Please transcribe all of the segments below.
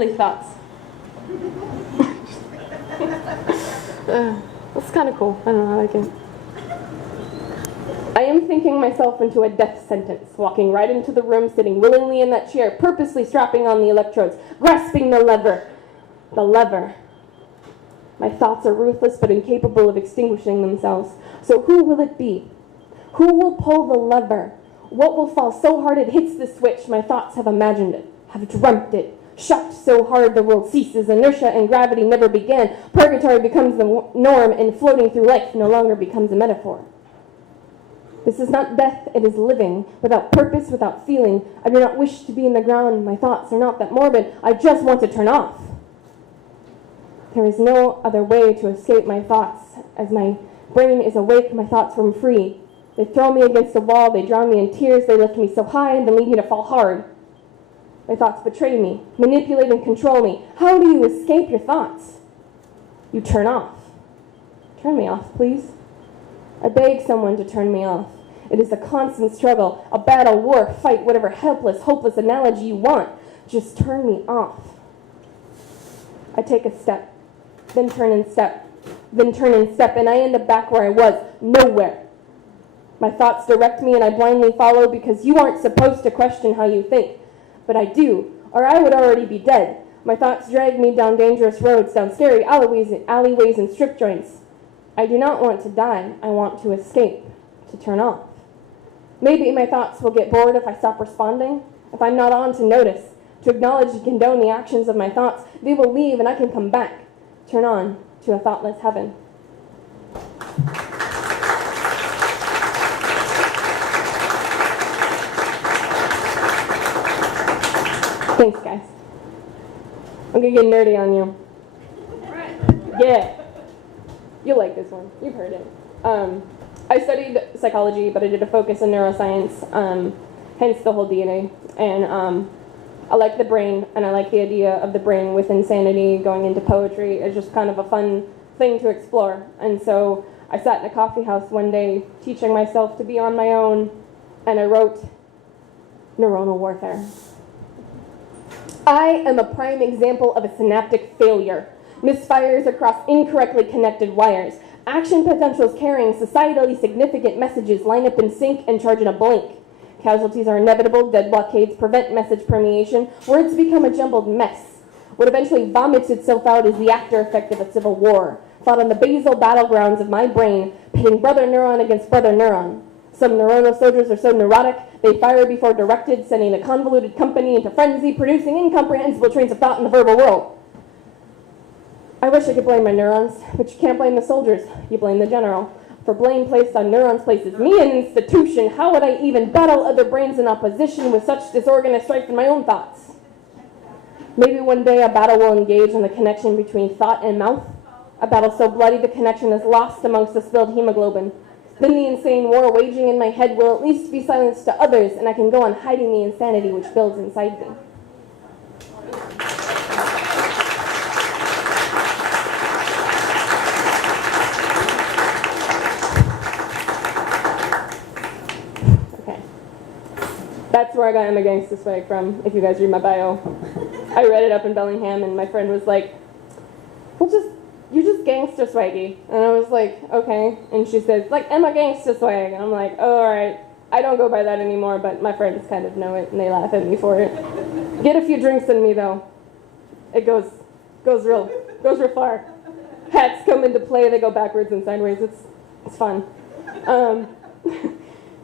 deathly thoughts. That's kind of cool. I don't know, I like it. I am thinking myself into a death sentence, walking right into the room, sitting willingly in that chair, purposely strapping on the electrodes, grasping the lever. The lever. My thoughts are ruthless but incapable of extinguishing themselves. So who will it be? Who will pull the lever? What will fall so hard it hits the switch? My thoughts have imagined it, have dreamt it. Shocked so hard the world ceases, inertia and gravity never began. Purgatory becomes the norm, and floating through life no longer becomes a metaphor. This is not death, it is living, without purpose, without feeling. I do not wish to be in the ground, my thoughts are not that morbid, I just want to turn off. There is no other way to escape my thoughts. As my brain is awake, my thoughts roam free. They throw me against a wall, they drown me in tears, they lift me so high and then leave me to fall hard. My thoughts betray me, manipulate and control me. How do you escape your thoughts? You turn off. Turn me off, please. I beg someone to turn me off. It is a constant struggle, a battle, war, fight, whatever helpless, hopeless analogy you want. Just turn me off. I take a step, then turn and step, then turn and step, and I end up back where I was, nowhere. My thoughts direct me and I blindly follow because you aren't supposed to question how you think. But I do, or I would already be dead. My thoughts drag me down dangerous roads, down scary alleyways and strip joints. I do not want to die. I want to escape, to turn off. Maybe my thoughts will get bored if I stop responding, if I'm not on to notice, to acknowledge and condone the actions of my thoughts. They will leave and I can come back, turn on to a thoughtless heaven. Thanks, guys. I'm gonna get nerdy on you. Yeah. You'll like this one. You've heard it. I studied psychology, but I did a focus in neuroscience, hence the whole DNA. And I like the brain, and I like the idea of the brain with insanity going into poetry. It's just kind of a fun thing to explore. And so I sat in a coffee house one day teaching myself to be on my own, and I wrote Neuronal Warfare. I am a prime example of a synaptic failure. Misfires across incorrectly connected wires. Action potentials carrying societally significant messages line up in sync and charge in a blink. Casualties are inevitable, dead blockades prevent message permeation, words become a jumbled mess. What eventually vomits itself out is the after effect of a civil war, fought on the basal battlegrounds of my brain, pitting brother neuron against brother neuron. Some neuronal soldiers are so neurotic, they fire before directed, sending the convoluted company into frenzy, producing incomprehensible trains of thought in the verbal world. I wish I could blame my neurons, but you can't blame the soldiers, you blame the general. For blame placed on neurons places me an institution. How would I even battle other brains in opposition with such disorganized strife in my own thoughts? Maybe one day a battle will engage in the connection between thought and mouth. A battle so bloody the connection is lost amongst the spilled hemoglobin. Then the insane war waging in my head will at least be silenced to others, and I can go on hiding the insanity which builds inside me. That's where I got Emma Gangsta Swag from, if you guys read my bio. I read it up in Bellingham, and my friend was like, you're just gangsta swaggy. And I was like, okay. And she says, like, Emma Gangsta Swag. And I'm like, oh, all right. I don't go by that anymore, but my friends kind of know it, and they laugh at me for it. Get a few drinks in me, though. It goes real far. Hats come into play, they go backwards and sideways. It's fun.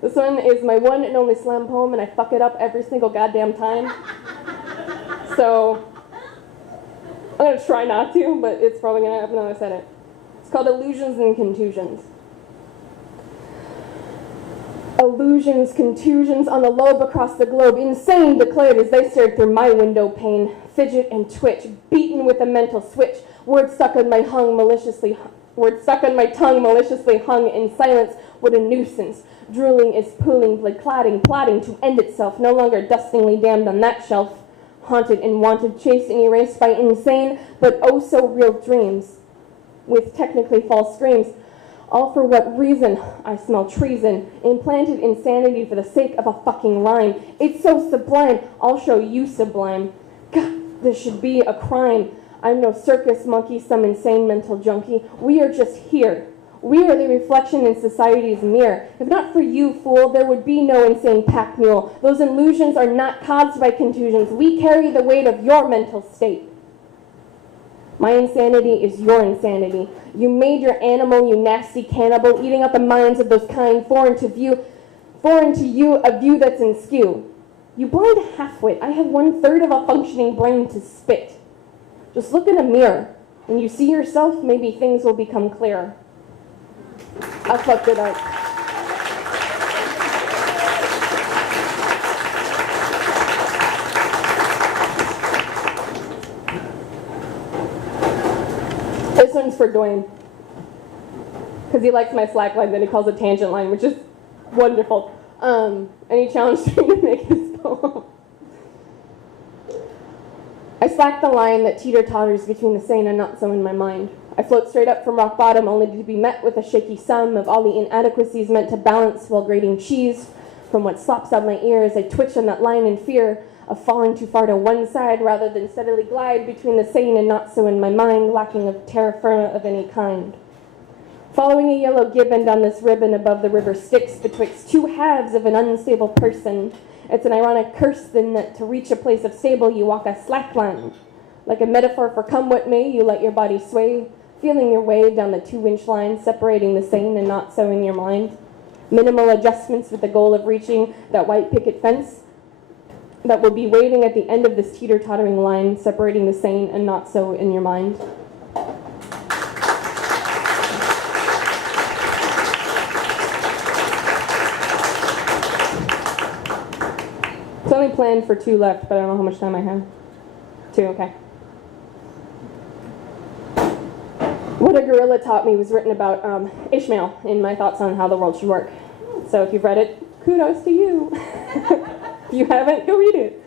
This one is my one and only slam poem, and I fuck it up every single goddamn time. So I'm going to try not to, but it's probably going to happen when I said it. It's called Illusions and Contusions. Illusions, contusions on the lobe across the globe, insane declared as they stared through my window pane. Fidget and twitch, beaten with a mental switch. Words stuck on my tongue maliciously hung in silence. What a nuisance. Drooling is pooling, blood clotting, plotting to end itself, no longer dustingly damned on that shelf. Haunted and wanted, chased and erased by insane, but oh so real dreams, with technically false screams. All for what reason? I smell treason. Implanted insanity for the sake of a fucking line. It's so sublime, I'll show you sublime. God this should be a crime. I'm no circus monkey, some insane mental junkie. We are just here. We are the reflection in society's mirror. If not for you, fool, there would be no insane pack mule. Those illusions are not caused by contusions. We carry the weight of your mental state. My insanity is your insanity. You made your animal, you nasty cannibal, eating up the minds of those kind, foreign to you, a view that's in skew. You blind halfwit, I have 1/3 of a functioning brain to spit. Just look in a mirror. When you see yourself, maybe things will become clearer. I fucked it up. This one's for Dwayne. Because he likes my slackline that he calls a tangent line, which is wonderful. And he challenged me to make this poem. I slack the line that teeter-totters between the sane and not so in my mind. I float straight up from rock bottom only to be met with a shaky sum of all the inadequacies meant to balance while grating cheese from what slops out my ears. I twitch on that line in fear of falling too far to one side rather than steadily glide between the sane and not so in my mind, lacking of terra firma of any kind. Following a yellow gibbon down this ribbon above the river Styx betwixt two halves of an unstable person, it's an ironic curse then that to reach a place of stable you walk a slackline. Like a metaphor for come what may, you let your body sway, feeling your way down the 2-inch line separating the sane and not so in your mind. Minimal adjustments with the goal of reaching that white picket fence that will be waiting at the end of this teeter-tottering line separating the sane and not so in your mind. It's only planned for 2 left, but I don't know how much time I have. 2, okay. What a Gorilla Taught Me was written about Ishmael in my thoughts on how the world should work. So if you've read it, kudos to you. If you haven't, go read it.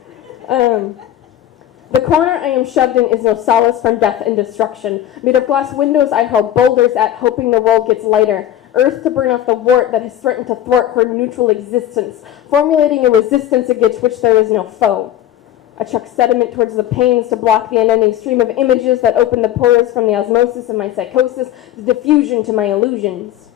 The corner I am shoved in is no solace from death and destruction. Made of glass windows I hurl boulders at, hoping the world gets lighter. Earth to burn off the wart that has threatened to thwart her neutral existence, formulating a resistance against which there is no foe. I chuck sediment towards the panes to block the unending stream of images that open the pores from the osmosis of my psychosis, the diffusion to my illusions.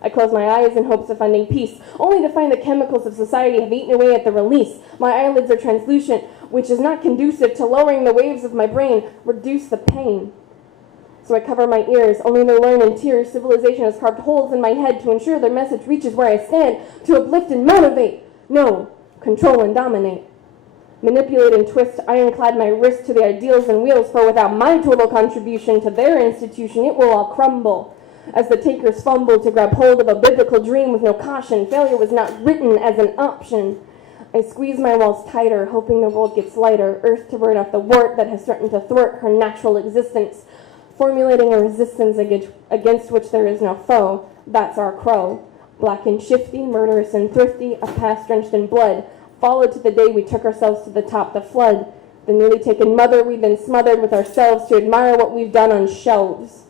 I close my eyes in hopes of finding peace, only to find the chemicals of society have eaten away at the release. My eyelids are translucent, which is not conducive to lowering the waves of my brain, reduce the pain. So I cover my ears, only to learn in tears civilization has carved holes in my head to ensure their message reaches where I stand, to uplift and motivate. No, control and dominate. Manipulate and twist, ironclad my wrist to the ideals and wheels, for without my total contribution to their institution, it will all crumble. As the takers fumble to grab hold of a biblical dream with no caution, failure was not written as an option. I squeeze my walls tighter, hoping the world gets lighter, earth to burn off the wart that has threatened to thwart her natural existence, formulating a resistance against which there is no foe. That's our crow. Black and shifty, murderous and thrifty, a past drenched in blood, followed to the day we took ourselves to the top, the flood. The newly taken mother we then smothered with ourselves to admire what we've done on shelves.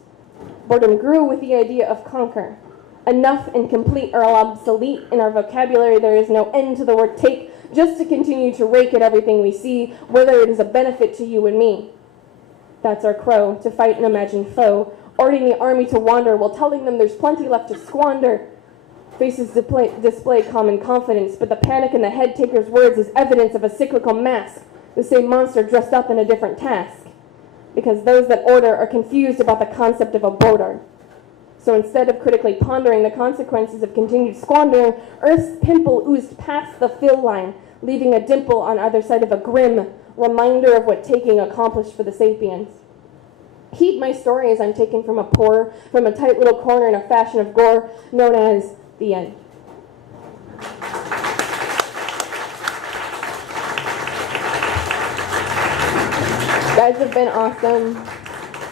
Boredom grew with the idea of conquer. Enough and complete are all obsolete. In our vocabulary there is no end to the word take, just to continue to rake at everything we see, whether it is a benefit to you and me. That's our crow, to fight an imagined foe, ordering the army to wander while telling them there's plenty left to squander. Faces display common confidence, but the panic in the head taker's words is evidence of a cyclical mask, the same monster dressed up in a different task. Because those that order are confused about the concept of a border. So instead of critically pondering the consequences of continued squandering, Earth's pimple oozed past the fill line, leaving a dimple on either side of a grim reminder of what taking accomplished for the sapiens. Heed my story as I'm taken from a tight little corner in a fashion of gore known as the end. Guys have been awesome.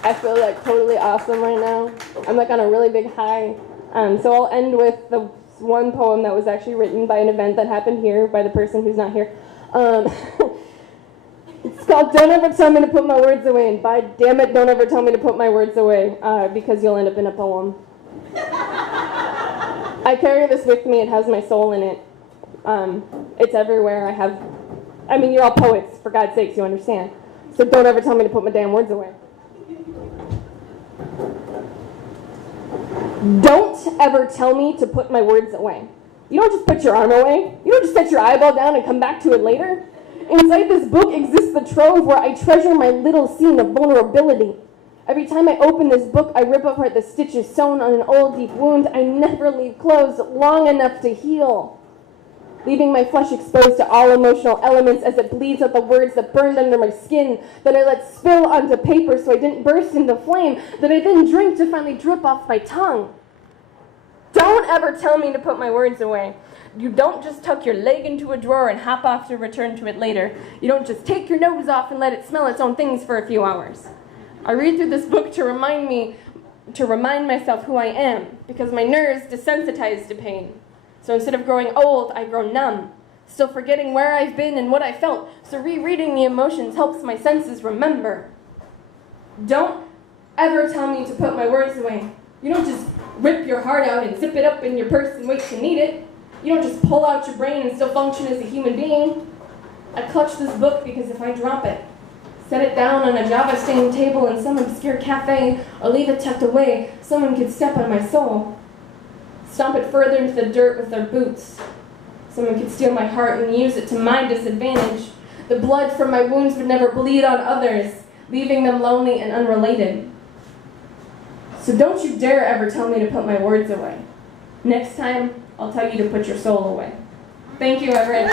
I feel like totally awesome right now. I'm like on a really big high. So I'll end with the one poem that was actually written by an event that happened here by the person who's not here. It's called Don't Ever Tell Me to Put My Words Away, and by damn it, don't ever tell me to put my words away, because you'll end up in a poem. I carry this with me. It has my soul in it. It's everywhere. You're all poets, for God's sakes, you understand. So don't ever tell me to put my damn words away. Don't ever tell me to put my words away. You don't just put your arm away. You don't just set your eyeball down and come back to it later. Inside this book exists the trove where I treasure my little scene of vulnerability. Every time I open this book, I rip apart the stitches sewn on an old deep wound I never leave closed long enough to heal, leaving my flesh exposed to all emotional elements as it bleeds out the words that burned under my skin, that I let spill onto paper so I didn't burst into flame, that I then drink to finally drip off my tongue. Don't ever tell me to put my words away. You don't just tuck your leg into a drawer and hop off to return to it later. You don't just take your nose off and let it smell its own things for a few hours. I read through this book to remind myself who I am, because my nerves desensitized to pain. So instead of growing old, I grow numb, still forgetting where I've been and what I felt, so rereading the emotions helps my senses remember. Don't ever tell me to put my words away. You don't just rip your heart out and zip it up in your purse and wait to need it. You don't just pull out your brain and still function as a human being. I clutch this book because if I drop it, set it down on a Java-stained table in some obscure cafe, or leave it tucked away, someone could step on my soul. Stomp it further into the dirt with their boots. Someone could steal my heart and use it to my disadvantage. The blood from my wounds would never bleed on others, leaving them lonely and unrelated. So don't you dare ever tell me to put my words away. Next time, I'll tell you to put your soul away. Thank you, Everett.